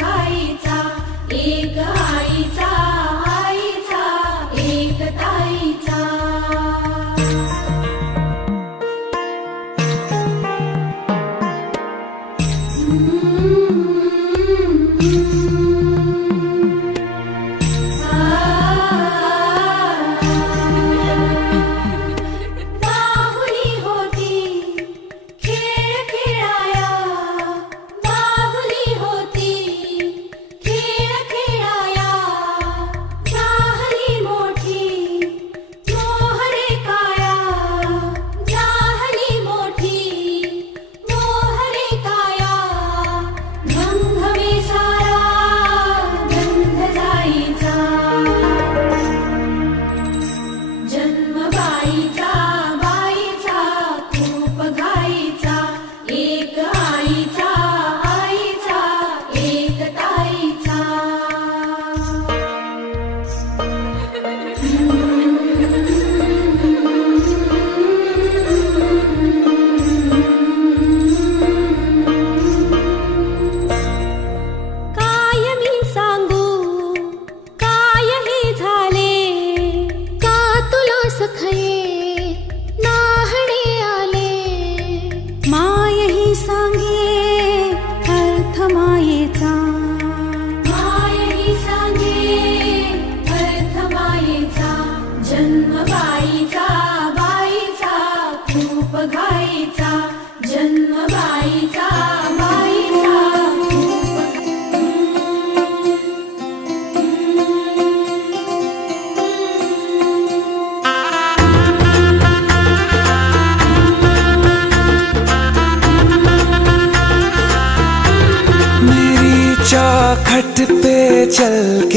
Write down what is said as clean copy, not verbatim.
घाईचा, एक आईचा, आईचा एक ताईचा। बाहुली होती खेळ खेळाया, बाहुली होती खेळ खेळाया, झाली मोठी मोहरे काया, झाली मोठी मोहरे काया। गंधवे सारा गंध जाईचा, जन्म बाईचा, बाईचा खूप घाईचा, एक आईचा, आईचा एक ताईचा। काय मी सांगू काय हे झाले, का तुला सखये नाहणे आले। माय ही सांगे अर्थ मायेचा, माय ही सांगे अर्थ मायेचा। जन्म बाईचा, बाईचा खूप घाईचा, जन्म बाईचा, बाईचा खूप मेरी चौखट पे चल के